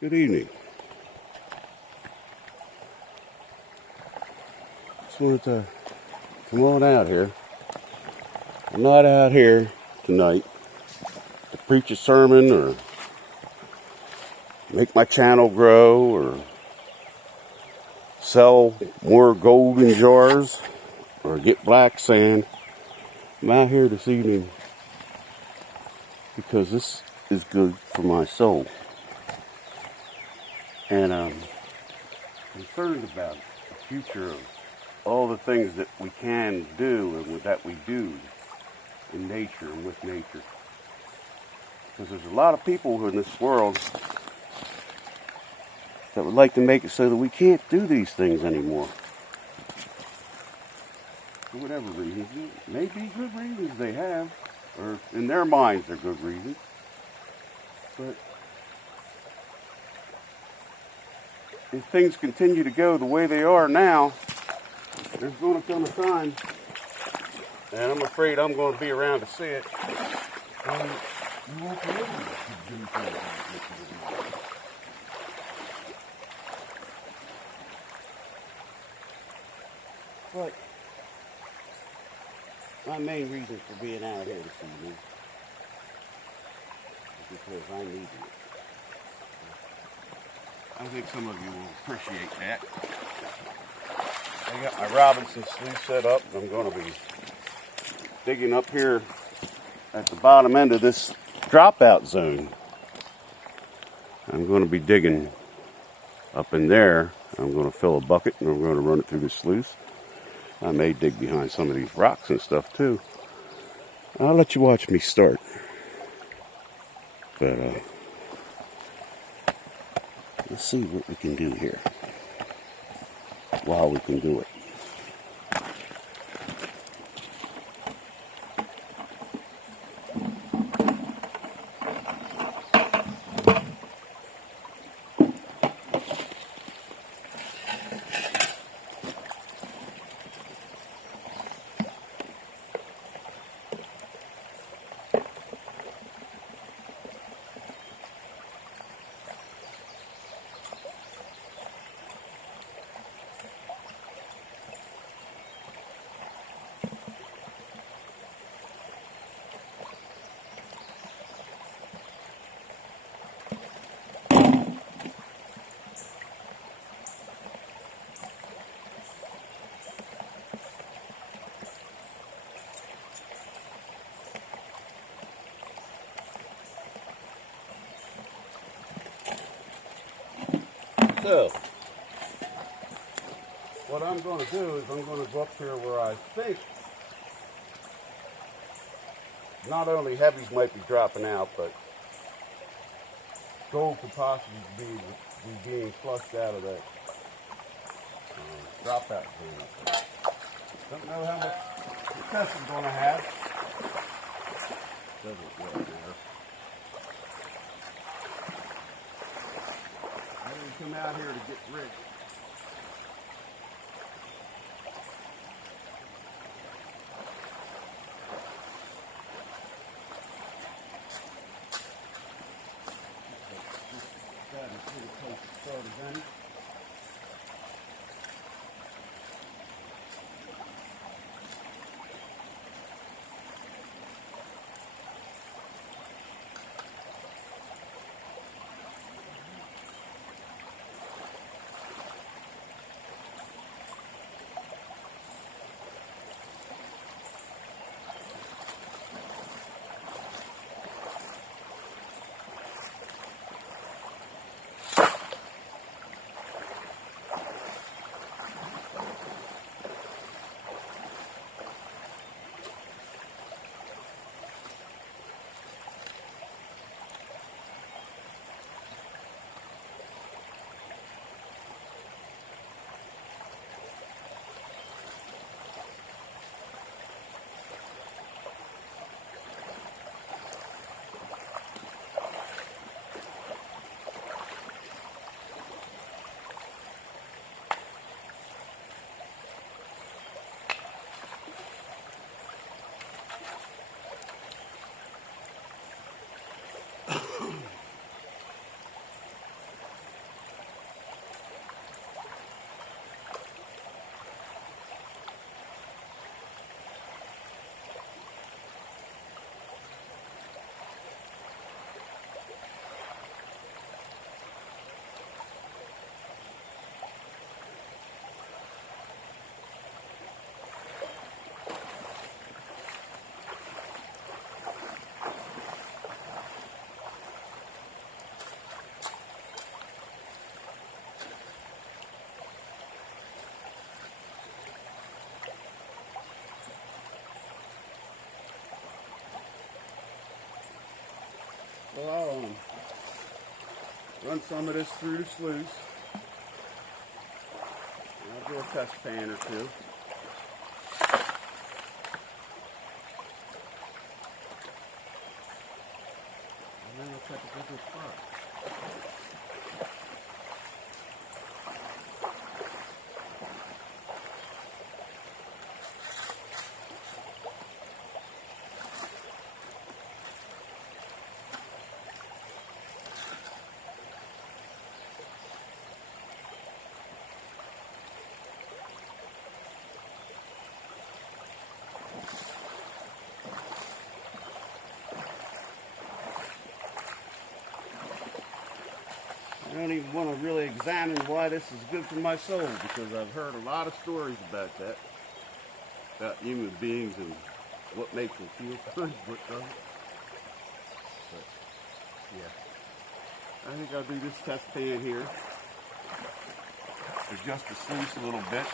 Good evening. Just wanted to come on out here. I'm not out here tonight to preach a sermon or make my channel grow or sell more golden jars or get black sand. I'm out here this evening because this is good for my soul. And I'm concerned about the future of all the things that we can do and that we do in nature and with nature. Because there's a lot of people in this world that would like to make it so that we can't do these things anymore. For whatever reasons. It may be good reasons they have, or in their minds they're good reasons. But if things continue to go the way they are now, there's going to come a time, and I'm afraid I'm going to be around to see it, and you won't be able to do things like this. But my main reason for being out here this evening is because I need it. I think some of you will appreciate that. I got my Robinson sluice set up, and I'm going to be digging up here at the bottom end of this dropout zone. I'm going to be digging up in there. I'm going to fill a bucket, and I'm going to run it through the sluice. I may dig behind some of these rocks and stuff too. I'll let you watch me start. But let's see what we can do here while we can do it. So, what I'm going to do is I'm going to go up here where I think not only heavies might be dropping out, but gold could possibly be being flushed out of that dropout zone up there. Don't know how much success I'm going to have. Doesn't really matter. I didn't come out here to get rich. Run some of this through the sluice. I'll do a test pan or two. And then we'll check a different spot. I don't even want to really examine why this is good for my soul, because I've heard a lot of stories about that, about human beings and what makes them feel good, what doesn't. But yeah, I think I'll do this test pan here, adjust the sluice a little bit,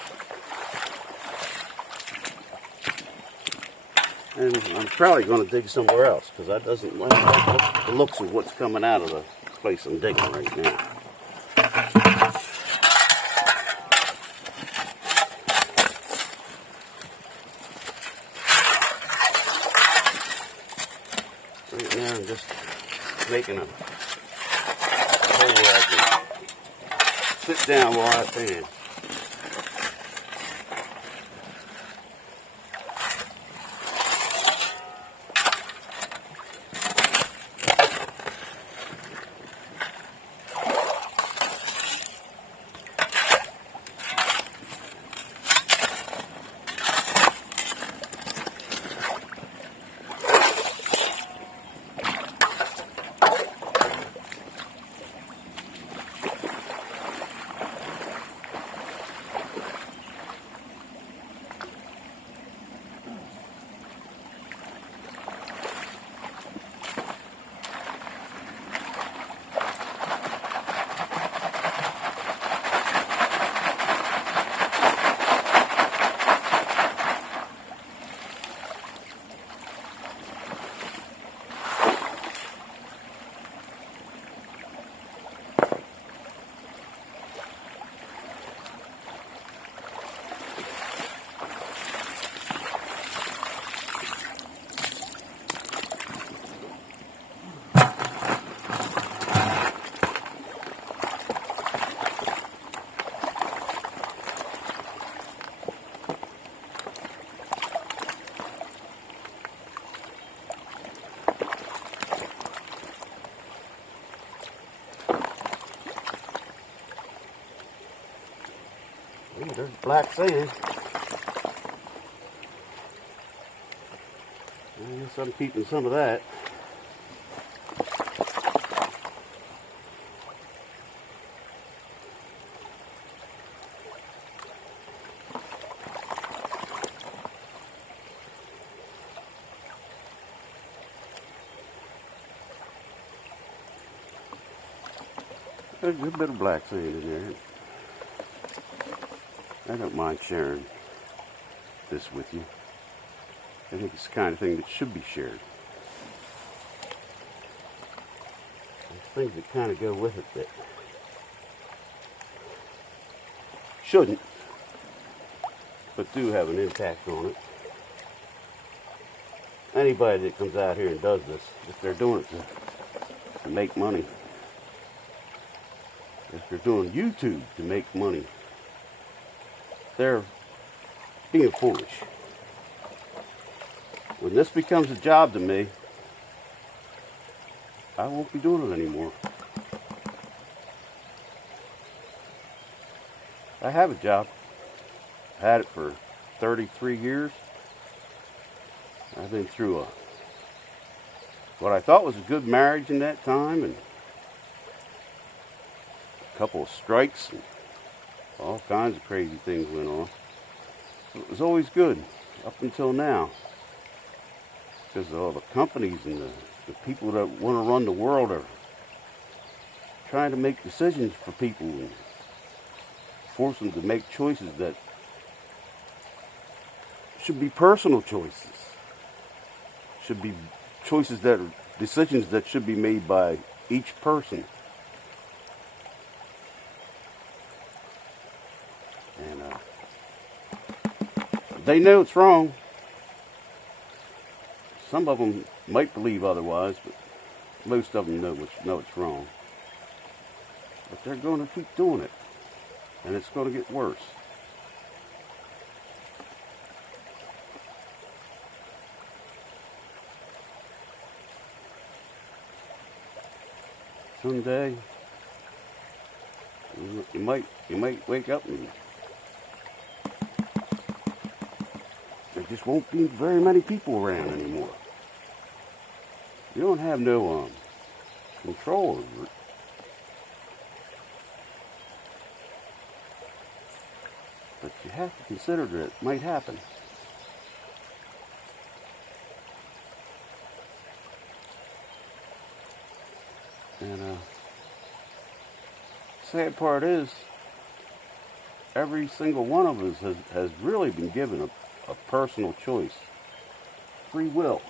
and I'm probably going to dig somewhere else because that doesn't like the looks of what's coming out of the place I'm digging right now. Right now I'm just making a hole where I can sit down while I pan. Ooh, there's black sand. I guess I'm keeping some of that. There's a good bit of black sand in there. I don't mind sharing this with you. I think it's the kind of thing that should be shared. There's things that kind of go with it that shouldn't, but do have an impact on it. Anybody that comes out here and does this, if they're doing it to make money, if they're doing YouTube to make money, they're being foolish. When this becomes a job to me, I won't be doing it anymore. I have a job. I had it for 33 years. I've been through what I thought was a good marriage in that time, and a couple of strikes, and all kinds of crazy things went on. It was always good up until now, because of all the companies and the people that want to run the world are trying to make decisions for people and force them to make choices that should be personal choices, should be choices that are decisions that should be made by each person They know it's wrong. Some of them might believe otherwise, but most of them know it's wrong. But they're going to keep doing it, and it's going to get worse. Someday, you might wake up and there just won't be very many people around anymore. You don't have no control over it. But you have to consider that it might happen. And sad part is, every single one of us has really been given a personal choice. Free will.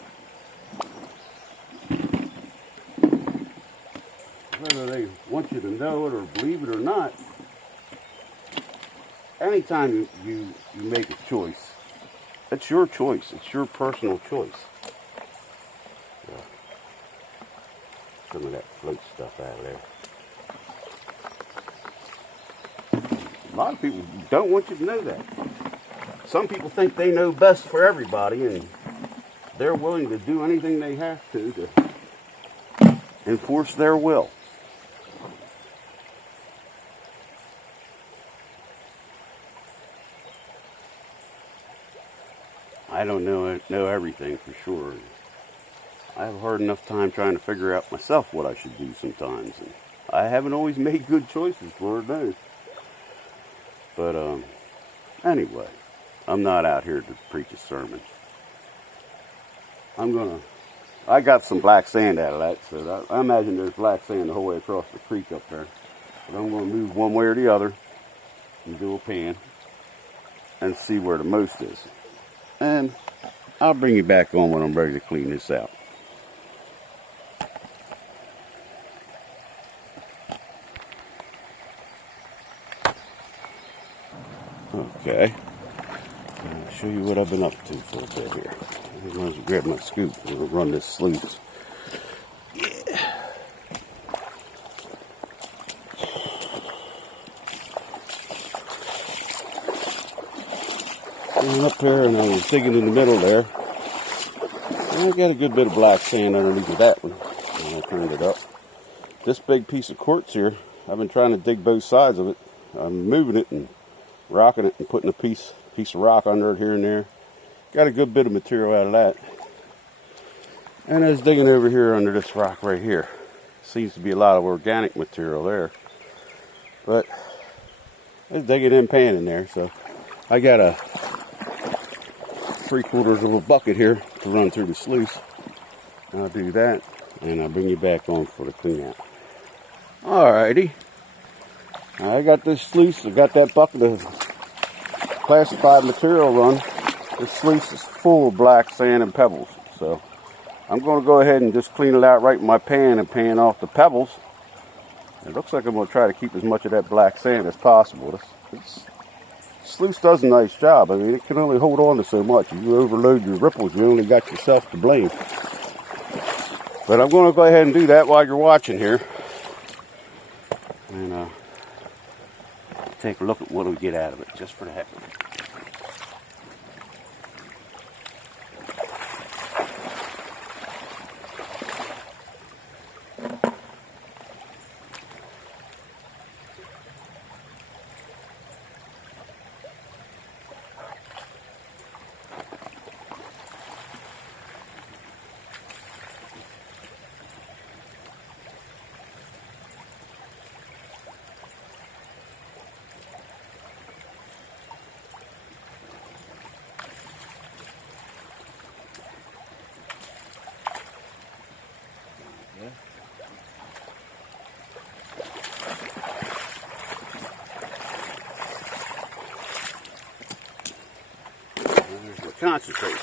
Whether they want you to know it or believe it or not, anytime you make a choice, it's your choice. It's your personal choice. Some of that float stuff out of there. A lot of people don't want you to know that. Some people think they know best for everybody, and they're willing to do anything they have to enforce their will. I don't know everything for sure. I have a hard enough time trying to figure out myself what I should do sometimes. And I haven't always made good choices, Lord knows. But anyway, I'm not out here to preach a sermon. I got some black sand out of that, so I imagine there's black sand the whole way across the creek up there. But I'm going to move one way or the other and do a pan and see where the most is. And I'll bring you back on when I'm ready to clean this out. Okay, I'll show you what I've been up to for a bit here. I'm going to grab my scoop and we'll run this sluice. Yeah. And up here, and I was digging in the middle there. And I got a good bit of black sand underneath of that one. And I turned it up. This big piece of quartz here, I've been trying to dig both sides of it. I'm moving it and rocking it and putting a piece of rock under it here and there. Got a good bit of material out of that. And I was digging over here under this rock right here. Seems to be a lot of organic material there. But I was digging in pan in there, so I got a 3/4 of a bucket here to run through the sluice. I'll do that, and I'll bring you back on for the clean out. Alrighty. I got this sluice, I got that bucket of classified material run. This sluice is full of black sand and pebbles. So I'm going to go ahead and just clean it out right in my pan and pan off the pebbles. It looks like I'm going to try to keep as much of that black sand as possible. This sluice does a nice job. I mean, it can only hold on to so much. If you overload your ripples, you only got yourself to blame. But I'm going to go ahead and do that while you're watching here. And take a look at what we get out of it, just for the heck of it. Concentrate.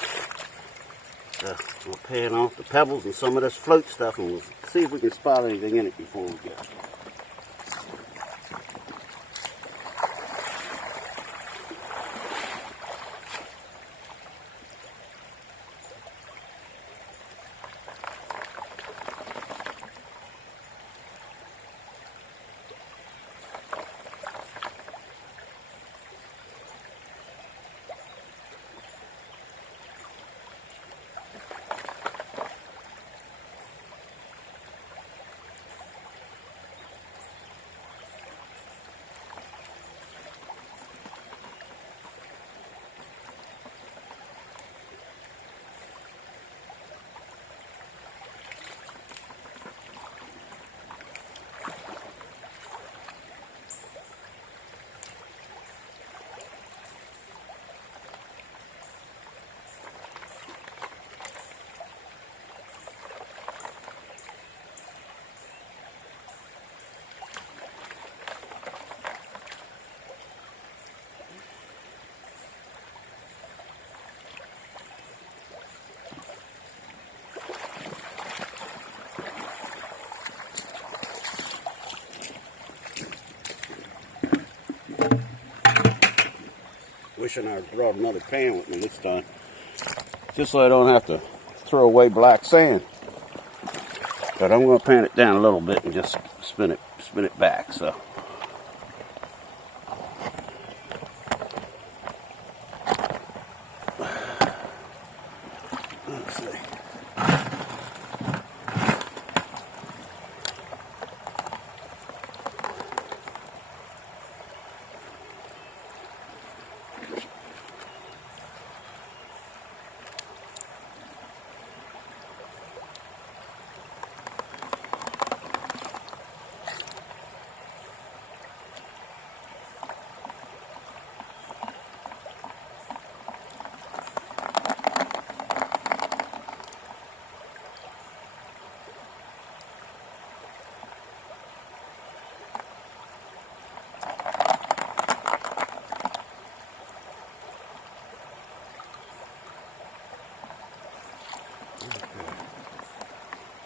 We'll pan off the pebbles and some of this float stuff, and we'll see if we can spot anything in it before we go. wishing I brought another pan with me this time, just so I don't have to throw away black sand. But I'm going to pan it down a little bit and just spin it back. So. Let's see.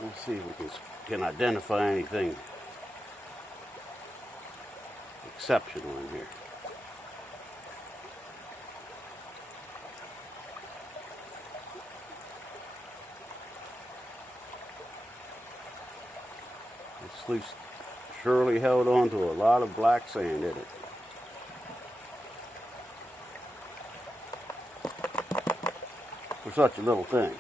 Let's see if we can identify anything exceptional in here. This sluice surely held on to a lot of black sand in it. For such a little thing.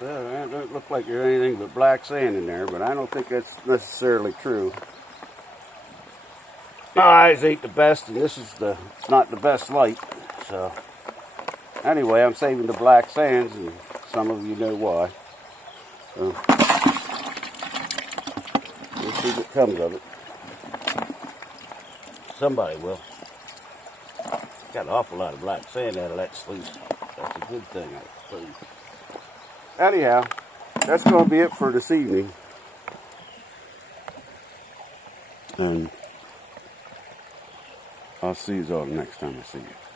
Well, it doesn't look like there's anything but black sand in there, but I don't think that's necessarily true. My eyes ain't the best, and it's not the best light. So, anyway, I'm saving the black sands, and some of you know why. So, we'll see what comes of it. Somebody will. Got an awful lot of black sand out of that sluice. That's a good thing, I suppose. Anyhow, that's going to be it for this evening. And I'll see you all the next time I see you.